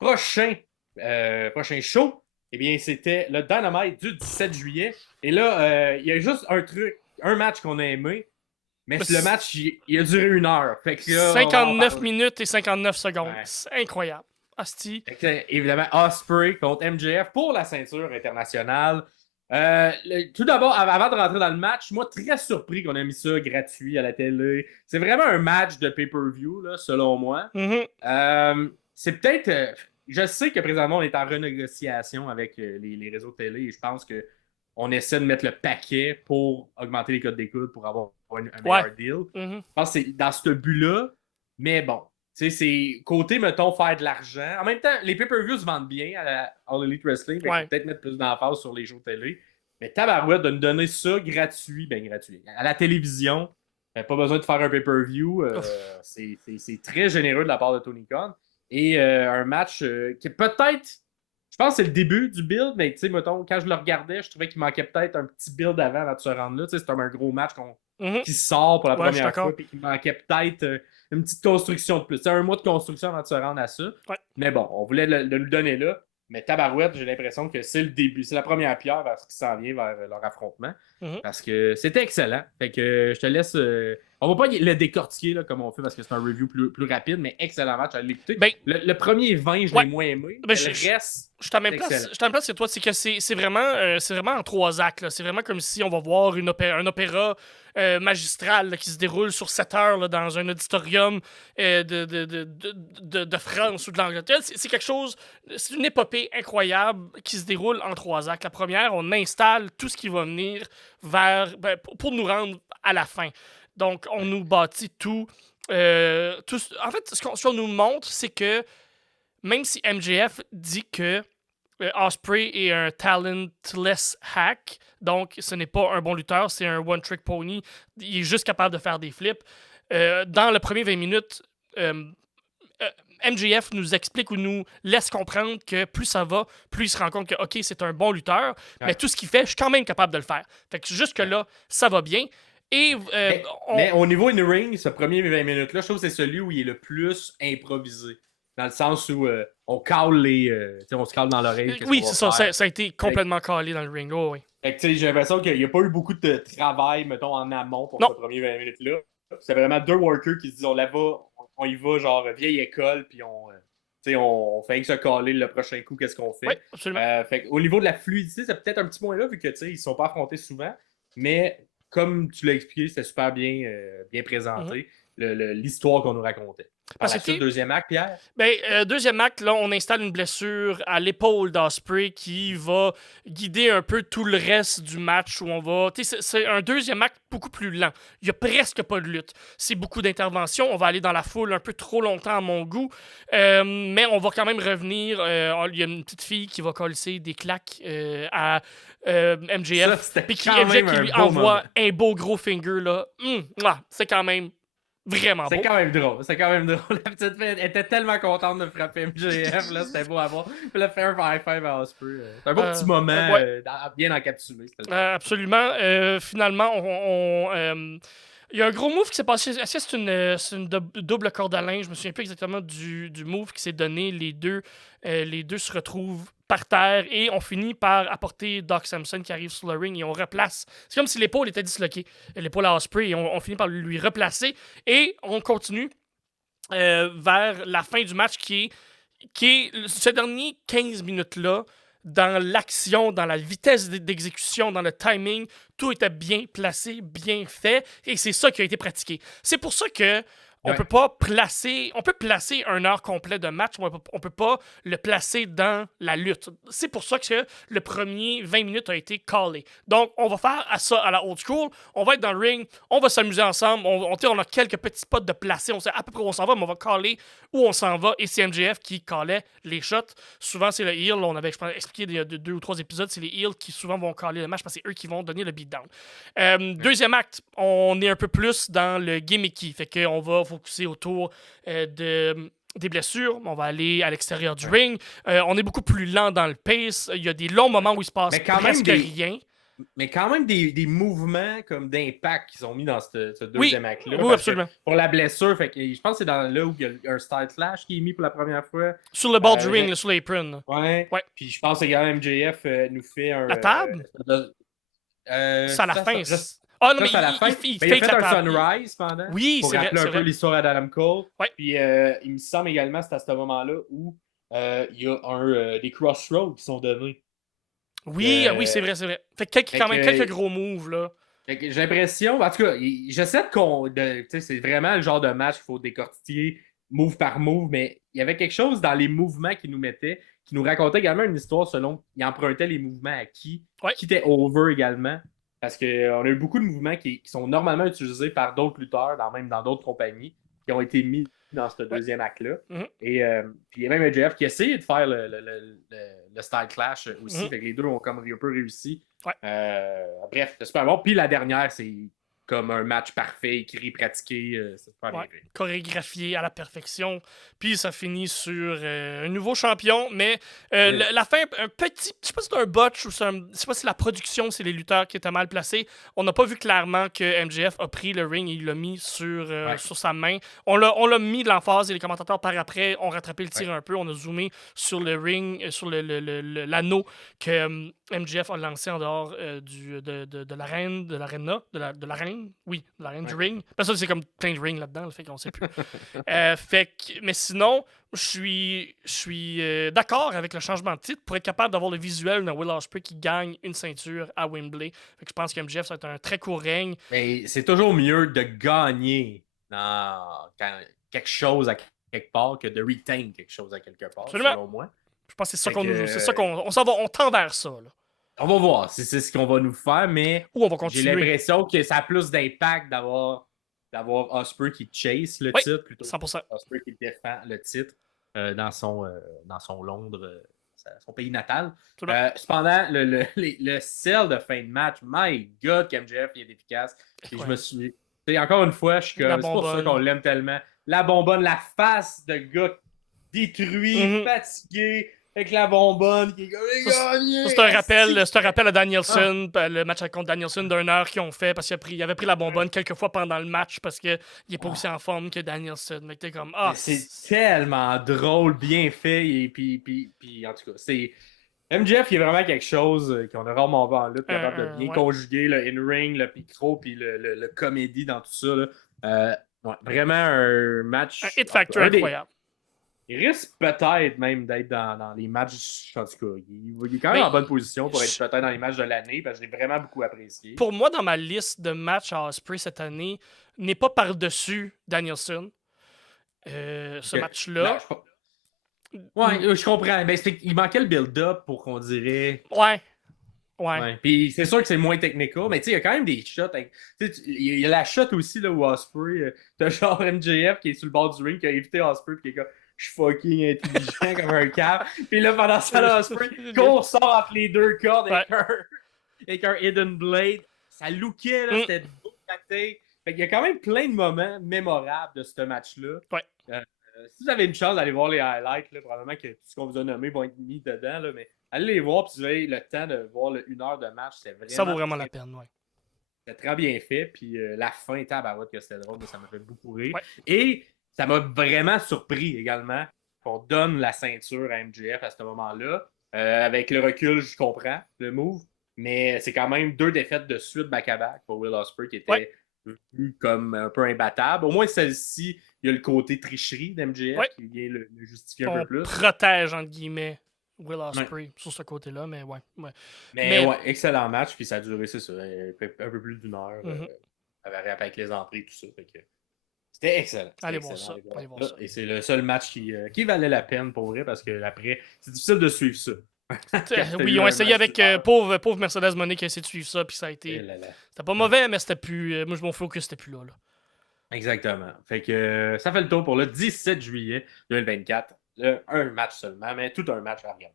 prochain show, eh bien, c'était le Dynamite du 17 juillet. Et là, il y a juste un match qu'on a aimé, mais le match, il a duré 1 heure. Fait que là, on va en 59 parler. minutes et 59 secondes. Ouais. C'est incroyable. Asti. Fait que, évidemment, Ospreay contre MJF pour la ceinture internationale. Tout d'abord, avant de rentrer dans le match, moi, très surpris qu'on ait mis ça gratuit à la télé. C'est vraiment un match de pay-per-view, là, selon moi. C'est peut-être. Je sais que présentement, on est en renégociation avec les réseaux de télé et je pense qu'on essaie de mettre le paquet pour augmenter les codes d'écoute pour avoir un meilleur deal. Je pense que c'est dans ce but-là. Mais bon, tu sais, c'est côté, mettons, faire de l'argent. En même temps, les pay-per-views se vendent bien à la All Elite Wrestling. Il faut peut-être mettre plus d'emphase sur les shows télé. Mais tabarouette, de nous donner ça gratuit, à la télévision, pas besoin de faire un pay-per-view. C'est très généreux de la part de Tony Khan. Et un match qui est peut-être, je pense que c'est le début du build, mais tu sais, mettons, quand je le regardais, je trouvais qu'il manquait peut-être un petit build avant de se rendre là. Tu sais, c'est comme un gros match qui sort pour la première fois, puis qu'il manquait peut-être une petite construction de plus. C'est un mois de construction avant de se rendre à ça. Ouais. Mais bon, on voulait le donner là. Mais tabarouette, j'ai l'impression que c'est le début, c'est la première pierre vers ce qui s'en vient vers leur affrontement. Parce que c'était excellent. Fait que je te laisse. On va pas le décortiquer là, comme on fait parce que c'est un review plus rapide, mais excellent match à l'écouter. Ben, le premier 20, je l'ai moins aimé. Ben, le reste. Je suis à la même place que toi. C'est que c'est vraiment en 3 actes. C'est vraiment comme si on va voir un opéra magistral là, qui se déroule sur 7 heures là, dans un auditorium de France ou de l'Angleterre. C'est quelque chose. C'est une épopée incroyable qui se déroule en 3 actes. La première, on installe tout ce qui va venir pour nous rendre à la fin. Donc, on nous bâtit tout. En fait, ce qu'on nous montre, c'est que même si MJF dit que Ospreay est un talentless hack, donc ce n'est pas un bon lutteur, c'est un one-trick pony, il est juste capable de faire des flips. Dans le premier 20 minutes, MJF nous explique ou nous laisse comprendre que plus ça va, plus il se rend compte que, OK, c'est un bon lutteur, mais tout ce qu'il fait, je suis quand même capable de le faire. Fait que jusque-là, ça va bien. Et, mais au niveau in-ring, ce premier 20 minutes-là, je trouve que c'est celui où il est le plus improvisé. Dans le sens où on cale on se cale dans l'oreille. Oui, c'est ça. Ça a été complètement calé dans le ring. Oh, oui. J'ai l'impression qu'il n'y a pas eu beaucoup de travail, mettons, en amont pour ce premier 20 minutes-là. C'est vraiment 2 workers qui se disent on y va, genre vieille école, puis on fait que se caler le prochain coup, qu'est-ce qu'on fait. Oui, absolument. Au niveau de la fluidité, c'est peut-être un petit moins là, vu que ils ne sont pas affrontés souvent. Mais comme tu l'as expliqué, c'était super bien présenté, l'histoire qu'on nous racontait. Par la suite, deuxième acte, Pierre? Deuxième acte, là, on installe une blessure à l'épaule d'Ospreay qui va guider un peu tout le reste du match où on va... C'est un deuxième acte beaucoup plus lent. Il n'y a presque pas de lutte. C'est beaucoup d'interventions. On va aller dans la foule un peu trop longtemps à mon goût. Mais on va quand même revenir. Il y a une petite fille qui va coller des claques à MJF. Puis MJF qui lui envoie un beau gros finger. Là. C'est quand même... vraiment beau. C'est quand même drôle. La petite fille était tellement contente de frapper MJF. Là, c'était beau à voir. Puis là, faire un high five à Ospreay. C'est un beau petit moment bien encapsulé. Absolument. Finalement, il y a un gros move qui s'est passé. Est-ce que c'est une double corde à linge? Je me souviens plus exactement du move qui s'est donné. Les deux se retrouvent par terre et on finit par apporter Doc Samson qui arrive sur le ring et on replace. C'est comme si l'épaule était disloquée. L'épaule à Ospreay et on finit par lui replacer et on continue vers la fin du match qui est ce dernier 15 minutes-là. Dans l'action, dans la vitesse d'exécution, dans le timing, tout était bien placé, bien fait, et c'est ça qui a été pratiqué. C'est pour ça que on peut placer 1 heure complète de match, on peut pas le placer dans la lutte. C'est pour ça que le premier 20 minutes a été callé. Donc, on va faire ça à la old school, on va être dans le ring, on va s'amuser ensemble, on a quelques petits spots de placer, on sait à peu près où on s'en va, mais on va caller où on s'en va, et c'est MJF qui callait les shots. Souvent, c'est le heel, on avait expliqué il y a 2 ou 3 épisodes, c'est les heels qui souvent vont caller le match parce que c'est eux qui vont donner le beatdown. Deuxième acte, on est un peu plus dans le gimmicky, fait qu'on va focuser autour des blessures. On va aller à l'extérieur du ring. On est beaucoup plus lent dans le pace. Il y a des longs moments où il se passe presque rien. Mais quand même des mouvements comme d'impact qui sont mis dans ce Oui, deuxième acte-là. oui, Parce que absolument. pour la blessure, fait que, je pense que c'est dans là où il y a un style flash qui est mis pour la première fois. Sur le bord du Euh, ring, là, sur l'apron. Là. ouais. Ouais. Puis je pense également MJF nous fait un. La table? C'est à la fin. Ah non, Ça, mais c'est à la fin. il Mais il a fake fait la un table. sunrise pendant Oui, pour c'est vrai, rappeler c'est un peu vrai. l'histoire d'Adam Cole. Ouais. Puis il me semble également, c'est à ce moment-là où il y a des crossroads qui sont donnés. Oui, oui, Euh, c'est vrai, c'est vrai. Fait que fait quand même quelques que gros moves, là. j'ai l'impression, en tout cas, j'essaie tu sais, c'est vraiment le genre de match qu'il faut décortiquer move par move, mais il y avait quelque chose dans les mouvements qu'il nous mettait, qui nous racontait également une histoire selon il empruntait les mouvements à Ouais. qui était over également. Parce qu'on a eu beaucoup de mouvements qui sont normalement utilisés par d'autres lutteurs, même dans d'autres compagnies, qui ont été mis dans ce Ouais. deuxième acte-là. Mhm. Et puis il y a même un JF qui a essayé de faire le style clash aussi. Mhm. Fait que les deux ont comme un peu réussi. Ouais. Bref, c'est super bon. Puis la dernière, c'est comme un match parfait, écrit, pratiqué. C'est super bien Ouais, fait. chorégraphié à la perfection. Puis ça finit sur un nouveau champion, mais Oui. la fin, un petit, je sais pas si c'est un botch ou je sais pas si la production, c'est les lutteurs qui étaient mal placés. On n'a pas vu clairement que MJF a pris le ring et il l'a mis Ouais. sur sa main. On l'a mis de l'emphase et les commentateurs par après ont rattrapé le tir Ouais. un peu. On a zoomé sur le ring, sur l'anneau que MJF a lancé en dehors de l'arène, de l'arena, de l'arène, oui, de l'arène du Ouais. ring. Parce que c'est comme plein de rings là-dedans, le fait qu'on sait plus. Mais sinon, je suis d'accord avec le changement de titre pour être capable d'avoir le visuel d'un Will Ospreay qui gagne une ceinture à Wembley. Fait que je pense que MJF, ça va être un très court règne. Mais c'est toujours mieux de gagner quelque chose à quelque part que de retain quelque chose à quelque part, Absolument. selon moi. Je pense que Fait que, c'est ça qu'on on s'en va, on tend vers ça. Là. on va voir si c'est ce qu'on va nous faire, mais Ou on va j'ai continuer. l'impression que ça a plus d'impact d'avoir Osprey qui chase le Oui, titre plutôt que 100%. Osprey qui défend le titre dans son Londres, son pays natal. Absolument. Cependant, le sell de fin de match, my God, qu'MJF est efficace. Et je me suis. Encore une fois, je suis La comme. C'est pour ça qu'on bonbonne. l'aime tellement. La bonbonne, la face de gars détruit, Mhm. fatigué, avec la bonbonne qui est comme Ça, gagné. c'est un rappel à Danielson, le match contre Danielson d'une heure qu'ils ont fait parce qu'il avait pris la bonbonne quelques fois pendant le match parce qu'il n'est pas aussi en forme que Danielson. Mais t'es comme, C'est tellement drôle, bien fait. Et puis en tout cas, c'est. MJF, il est vraiment quelque chose qu'on a rarement vu en lutte, capable de bien ouais. conjuguer le in-ring, le micro, puis le comédie dans tout ça. Là. Vraiment un match. Un hit factor incroyable. Il risque peut-être même d'être dans les matchs. En tout cas, il est quand même Mais en bonne position pour être peut-être dans les matchs de l'année, parce que je l'ai vraiment beaucoup apprécié. pour moi, dans ma liste de matchs à Ospreay cette année, n'est pas par-dessus Danielson. Ce match-là. Ouais, je comprends. Mais il manquait le build-up pour qu'on dirait. Ouais. Ouais. Puis c'est sûr que c'est moins technical, mais tu sais, il y a quand même des shots. Il y a la shot aussi là, où Osprey, t'as genre MJF qui est sur le bord du ring, qui a évité Osprey, puis qui est comme je suis fucking intelligent comme un cap. Puis là, pendant ça, là, Osprey sort entre les deux cordes avec un Hidden Blade. Ça lookait, là, c'était beau tacté. Fait qu'il y a quand même plein de moments mémorables de ce match-là. Ouais. Si vous avez une chance d'aller voir les highlights, là, probablement que tout ce qu'on vous a nommé va être mis dedans, là, mais allez les voir, puis vous avez le temps de voir une heure de match. Ça vaut vraiment la peine, ouais. C'était très bien fait, puis la fin, tabarouette, que c'était drôle, mais ça m'a fait beaucoup rire. Ouais. Et ça m'a vraiment surpris également qu'on donne la ceinture à MJF à ce moment-là. Avec le recul, je comprends le move, mais c'est quand même 2 défaites de suite back-à-back pour Will Ospreay qui était vu comme un peu imbattable. Au moins, celle-ci, il y a le côté tricherie d'MJF qui vient le justifier un peu plus. Protège, entre guillemets, Will Ospreay sur ce côté-là, mais ouais. Mais ouais, excellent match, puis ça a duré, c'est ça, un peu plus d'une heure. Avec les entrées et tout ça. C'était excellent. Allez voir ça. Et c'est le seul match qui valait la peine pour vrai, parce que après, c'est difficile de suivre ça. Oui, ils ont essayé avec pauvre Mercedes Moné qui a essayé de suivre ça, puis ça a été. C'était pas mauvais, mais c'était plus. Moi, je m'en focus, c'était plus là. Exactement. Fait que ça fait le tour pour le 17 juillet 2024. Un match seulement, mais tout un match à regarder.